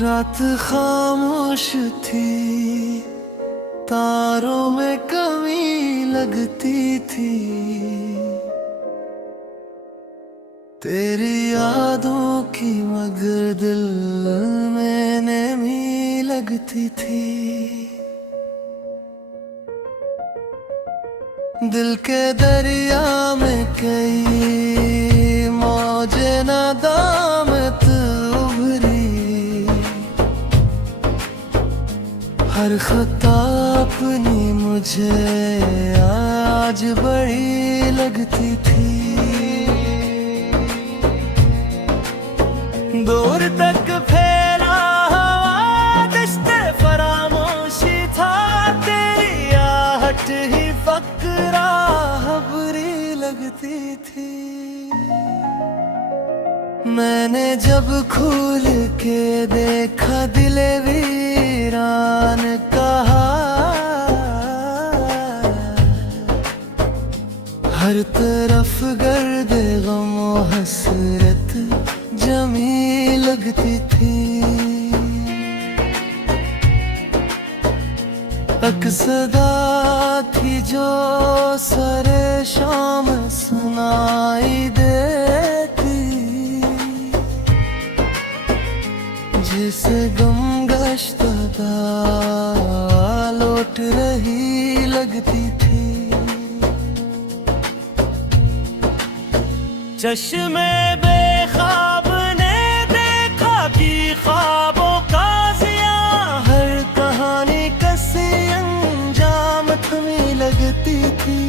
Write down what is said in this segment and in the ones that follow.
रात खामोश थी, तारों में कमी लगती थी। तेरी यादों की मगर दिल में नमी लगती थी। दिल के दरिया में कई मौजे नादामत उभरी। हर खता अपनी मुझे आज बड़ी लगती थी। दूर तक फैला हवा दिश्ते फरामोशी था। तेरी आहट ही फकरा बुरी लगती थी। मैंने जब खोल के देखा दिले वीरान कहा। हर तरफ गर्द गम हसरत जमी लगती थी। अक्सदा थी जो सरे शाम सुनाई देती। जिसे गम गश्तदा लौट रही लगती थी। चश्मे बेखाब ने देखा कि ख्वाबों का ज़ियां। हर कहानी कसी अंजाम थमी लगती थी।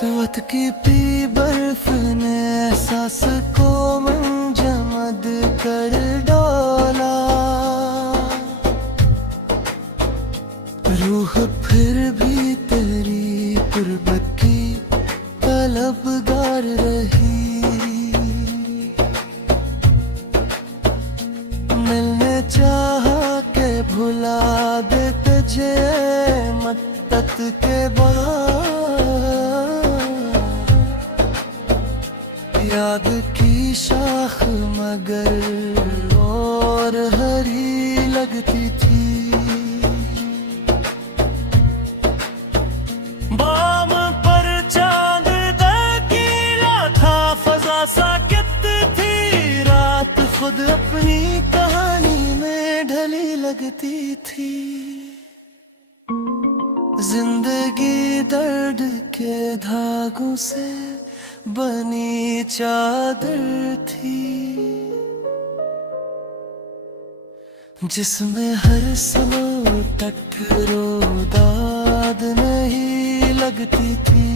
तवत की पी बर्फ ने एहसास को मंजमद कर डोला। रूह फिर भी तेरी कुर्बत की तलबगार रही। मिलने चाहा के भुला दे तुझे मत्तत के बाद। याद की शाख मगर और हरी लगती थी। बाम पर चांद दकीला था, फजा साकित थी। रात खुद अपनी कहानी में ढली लगती थी। जिंदगी दर्द के धागों से बनी चादर थी। जिसमें हर सो टकरो दाद नहीं लगती थी।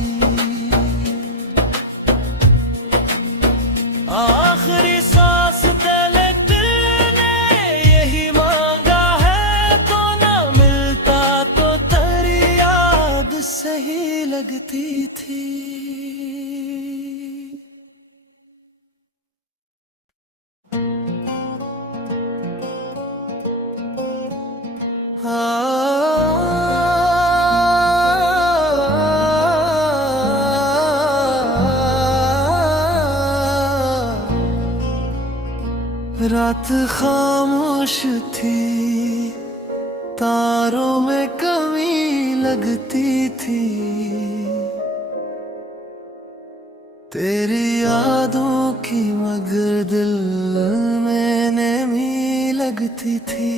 आखिरी सांस तेरे दिल ने यही मांगा है। तो ना मिलता तो तेरी याद सही लगती थी। रात खामोश थी, तारों में कमी लगती थी। तेरी यादों की मगर दिल में नमी लगती थी।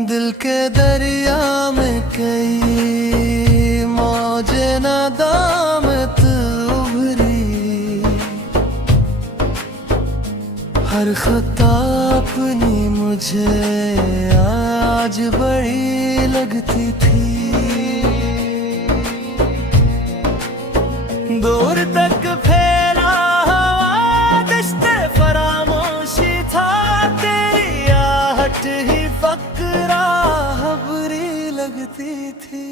दिल के दरिया में कई मौजे नादामत उभरी। हर खता अपनी मुझे आज बड़ी लगती थी। दूर तक फैला हवा दिश्ते फरामोशी था। तेरी आहट ही फकरा बुरी लगती थी।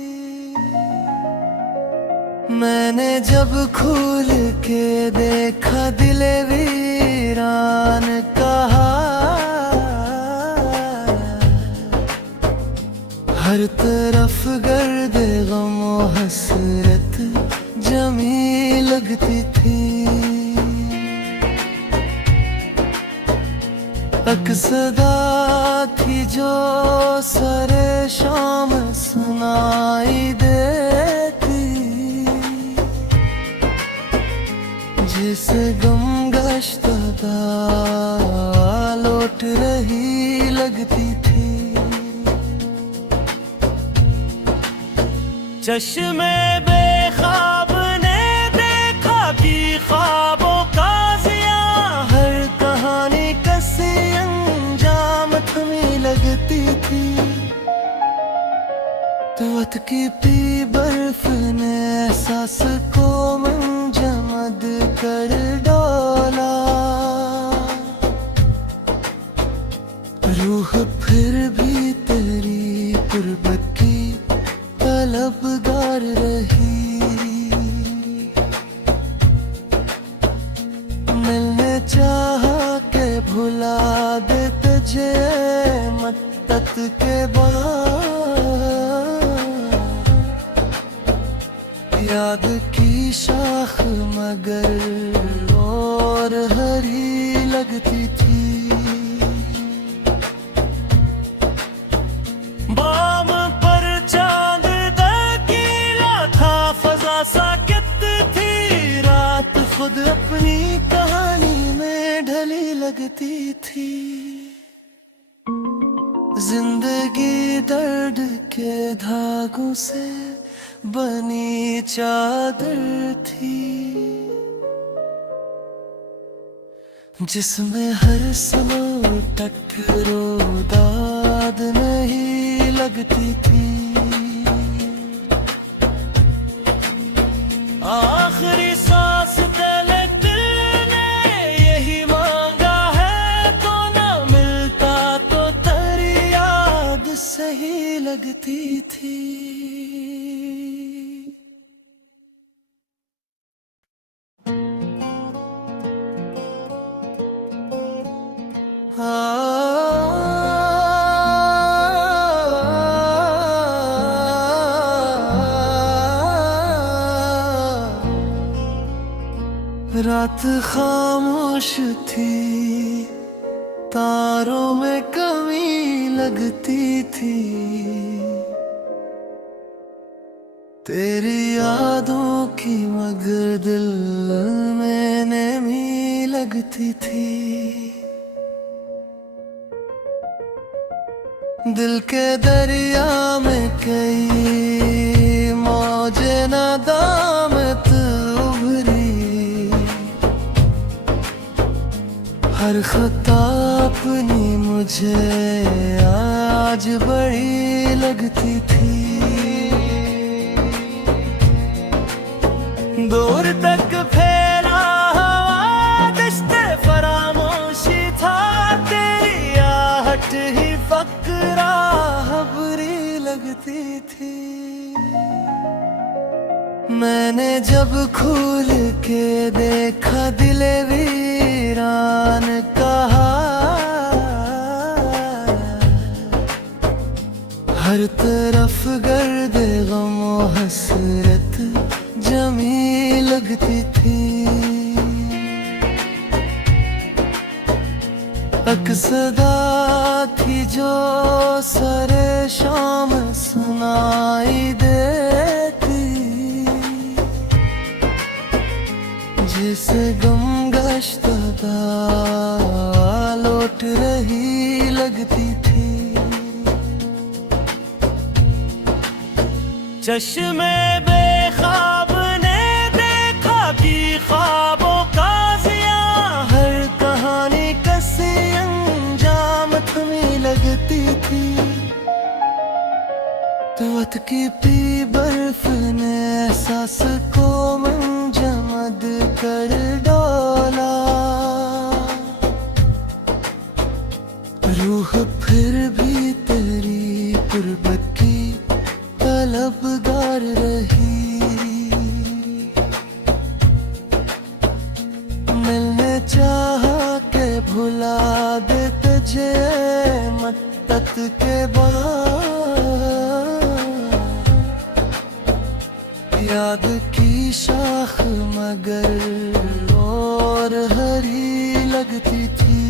मैंने जब खोल के देखा दिले वीरान कहा। लगती थी। अक्सदा थी जो सरे शाम सुनाई देती, जिस गम गश्तदा लौट रही लगती थी। चश्मे बेख्वाब ने देखा कि ख्वाबों का ज़िया, हर कहानी कसी अंजाम थमी लगती थी। तवत की पी बर्फ ने एहसास को मंजमद कर डोला, रूह फिर भी तेरी कुर्बत की तलबगार रही। मिलने चाहा के भुला दे तुझे मत्तत के बाद, याद की शाख मगर और हरी लगती थी। बाम पर चांद दकीला था, फजा साकित थी, रात खुद अपनी कहानी में ढली लगती थी। जिंदगी दर्द के धागों से बनी चादर थी, जिसमें हर सो टकरो दाद नहीं लगती थी। आखिरी सांस तेरे दिल ने यही मांगा है, तो ना मिलता तो तेरी याद सही लगती थी। रात खामोश थी, तारों में कमी लगती थी, तेरी यादों की मगर दिल में नमी लगती थी। दिल के दरिया में कई मौजे नादामत उभरी, हर खता अपनी मुझे आज बड़ी लगती थी। दूर तक फैला हवा दश्ते फरामोशी था, तेरी आहट ही फकरा हबरी लगती थी। मैंने जब खोल के देखा दिले वीरान कहा, हर तरफ गर्द गमो हसरत जमी लगती थी। अक्सदा थी जो सरे शाम सुनाई देती, जिस गम गश्तदा लौट रही लगती थी। चश्मे बेख्वाब ने देखा कि ख्वाबों का ज़िया, हर कहानी कसी अंजाम थमी लगती थी। तवत की पी बर्फ ने एहसास को मंजमद कर डोला, रूह फिर भी तेरी कुर्बत की तलबगार रही। मिलने चाहा के भुला दे तुझे मत्तत के बाद, याद की शाख मगर और हरी लगती थी।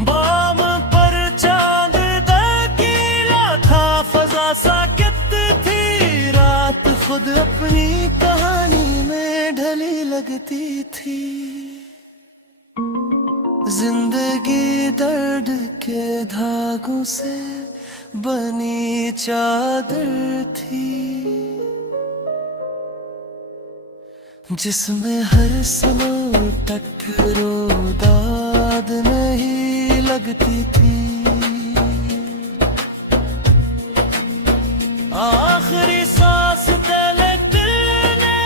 बाम पर चांद दकीला था, फजा साकित थी, रात खुद अपनी कहानी में ढली लगती थी। जिंदगी दर्द के धागों से बनी चादर थी, जिसमें हर सलो टकरो दाद नहीं लगती थी। आखिरी सांस तले दिल ने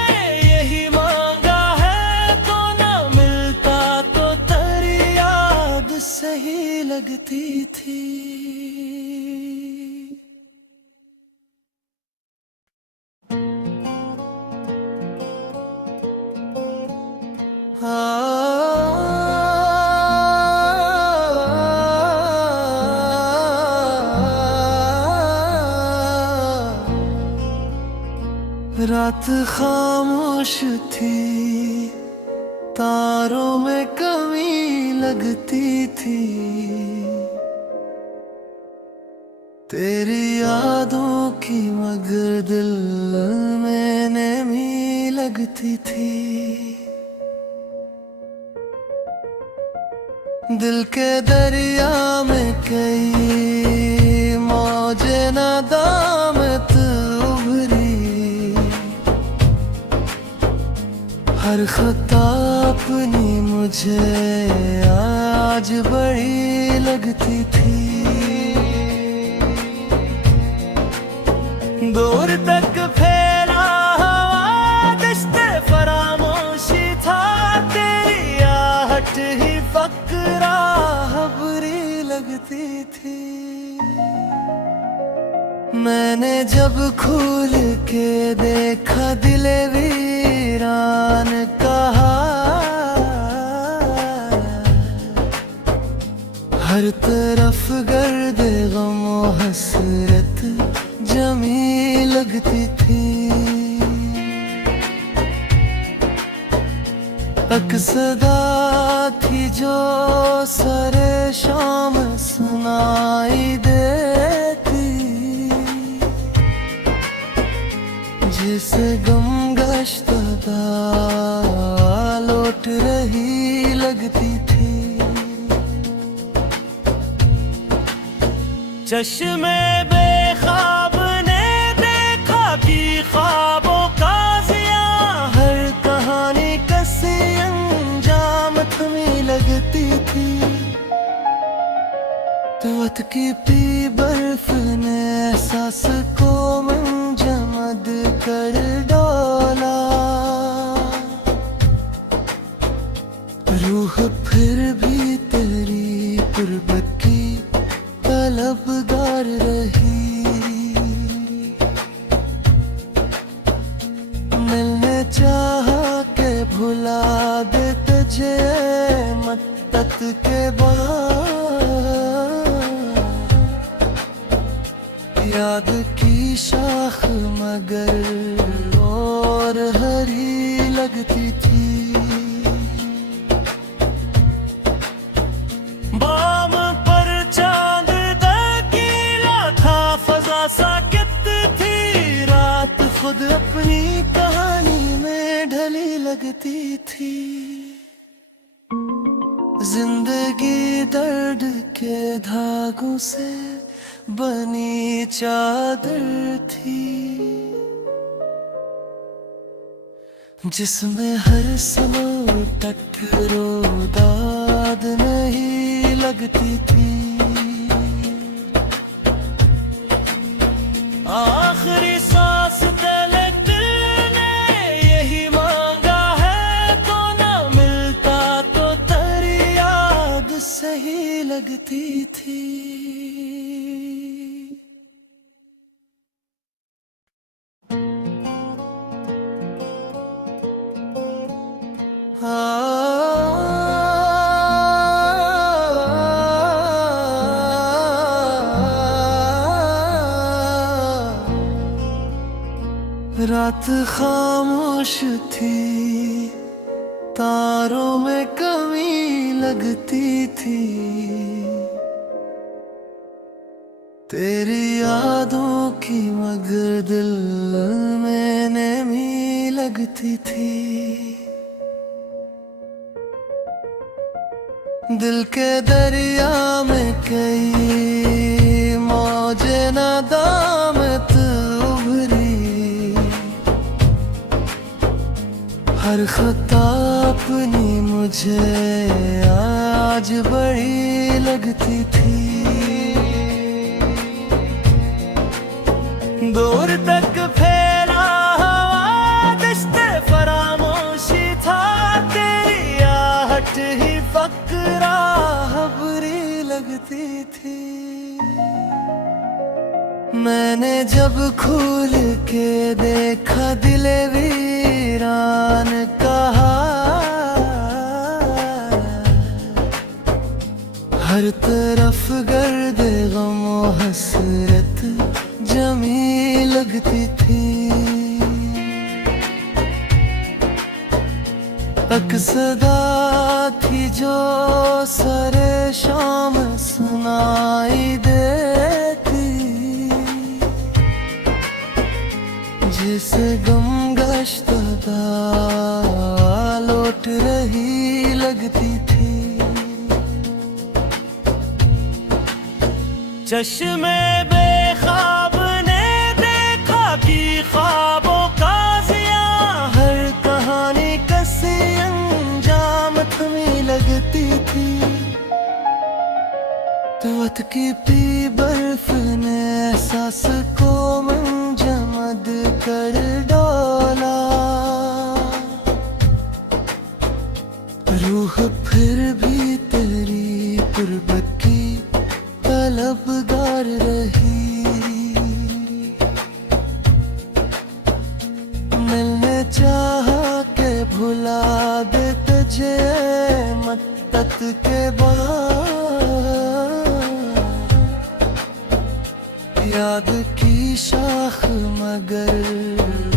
यही मांगा है, तो ना मिलता तो तेरी याद सही लगती थी। रात खामोश थी, तारों में कमी लगती थी, तेरी यादों की मगर दिल में नमी लगती थी। दिल के दरिया में कई मौजे नादामत उभरी, हर खता अपनी मुझे आज बड़ी लगती थी। दूर तक फैला हवा दश्ते फरामोशी था, तेरी आहट ही फकरा बुरी लगती थी। मैंने जब खोल के देखा दिले वीरान कहा, हर तरफ गर्द गम हसरत जमी लगती थी। अक्सदा थी जो सरे शाम सुनाई देती, जिसे गम गश्तदा लौट रही लगती थी। चश्मे बेखाब ने देखा कि ख्वाबों का जिया, हर कहानी कसी अंजाम थमी लगती थी। तवत की पी बर्फ ने एहसास को मंजमद कर डोला, रूह फिर भी तेरी कुर्बत की तलबगार रही। मिलने चाहा के भुला दे तुझे मत्तत के बाद, याद की शाख मगर और हरी लगती थी। बाम पर चांद दकीला था, फजा साकित थी, रात खुद अपनी कहानी में ढली लगती थी। जिंदगी दर्द के धागों से बनी चादर थी, जिसमें हर सलो टकरो दाद नहीं लगती थी। आखिरी सांस तले दिल ने यही मांगा है, तो ना मिलता तो तेरी याद सही लगती थी। रात खामोश थी, तारों में कमी लगती थी। तेरी यादों की मगर दिल में नमी लगती थी। दिल के दरिया में कई मौजें नादामत उभरी। हर खता अपनी मुझे आज बड़ी लगती थी। दूर तक फैला हवा दिश्ते फरामोशी था। तेरी आहट ही फकरा हबरी लगती थी। मैंने जब खोल के देखा दिले वीरान कहा, हर तरफ गर्द गम हसरत जमी लगती थी। अक्सदा थी जो सरे शाम सुनाई देती, जिसे गम गश्तदा लौट रही लगती थी। चश्मे बेखाब ने देखा कि ख्वाबों का ज़िया, हर कहानी कसी अंजाम थमी लगती थी। तवत की पी बर्फ ने एहसास को मंजमद कर डोला। रूह फिर भी तेरी कुर्बत की तलबगार रही। मिलने चाहा के भुला दे तुझे मत्तत के बाद। याद की शाख मगर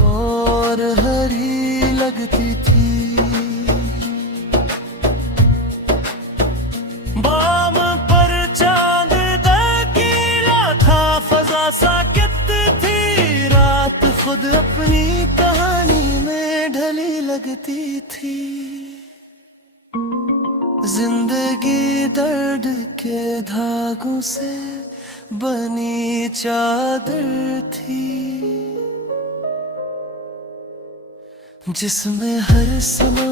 और हरी लगती थी। बाम पर चांद दकीला था, फजा साकित थी। रात खुद अपनी कहानी में ढली लगती थी। जिंदगी दर्द के धागों से बनी चादर थी, जिसमें हर सलो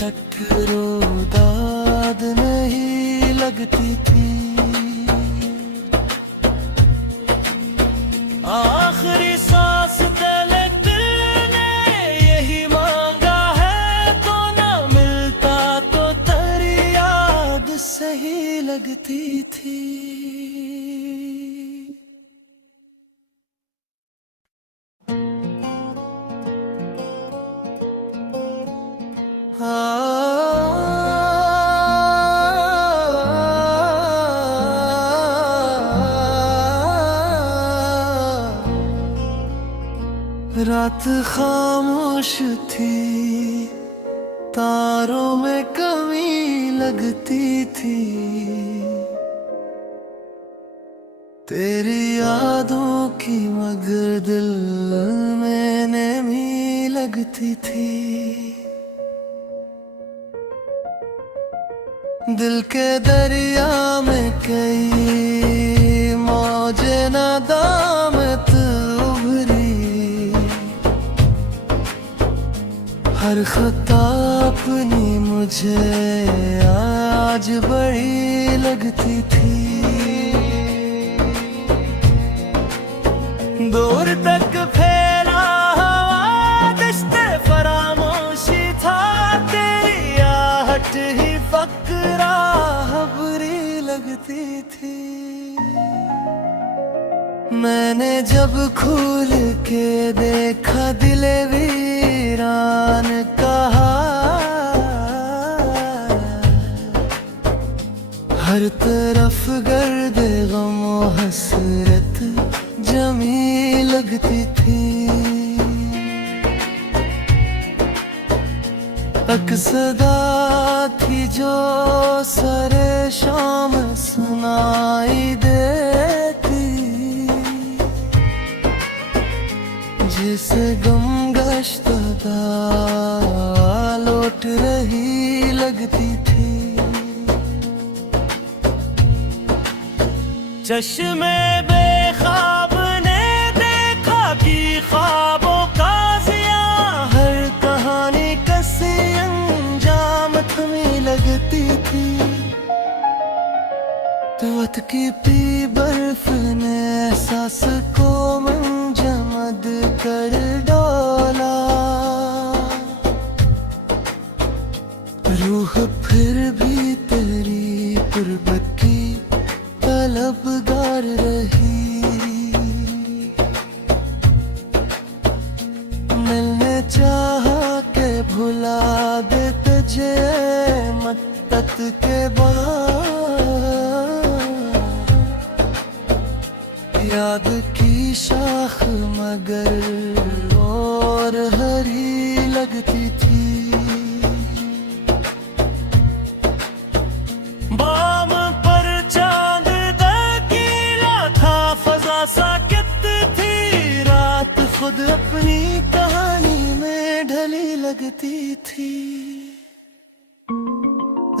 टकरो दाद नहीं लगती थी। आखिरी सांस तलक दिल ने यही मांगा है, तो ना मिलता तो तेरी याद सही लगती थी। रात खामोश थी, तारों में कमी लगती थी। तेरी यादों की मगर दिल में नमी लगती थी। दिल के दरिया में कई मौजें नादामत उभरी। हर खता अपनी मुझे आज बड़ी लगती थी। दूर तक फैला हवा दिश्ते फरामोशी था। तेरी आहट ही फकरा हबरी लगती थी। मैंने जब खोल के देखा दिले वीरान कहा, हर तरफ गर्द गम हसरत जमी लगती थी। एक सदा थी जो सरे शाम सुनाई देती, जिसे गम गश्तदा लौट रही लगती थी। चश्मे बेख्वाब ने देखा कि ख्वाबों का ज़िया, हर कहानी कसी अंजाम थमी लगती थी। तवत की पी बर्फ ने सांस को मंजमद कर डोला, रूह फिर भी तेरी गुर्बत की तलबगार रही। मिलने चाहा के भुला दे तुझे मत्तत के बाद, याद की शाख मगर और हरी लगती थी। बाम पर चांद दकीला था, फजा साकित थी, रात खुद अपनी कहानी में ढली लगती थी।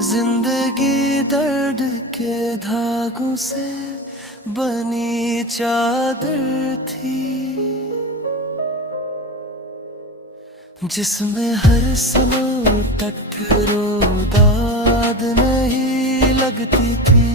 जिंदगी दर्द के धागों से बनी चादर थी, जिसमें हर सलो टटरो दाद नहीं लगती थी।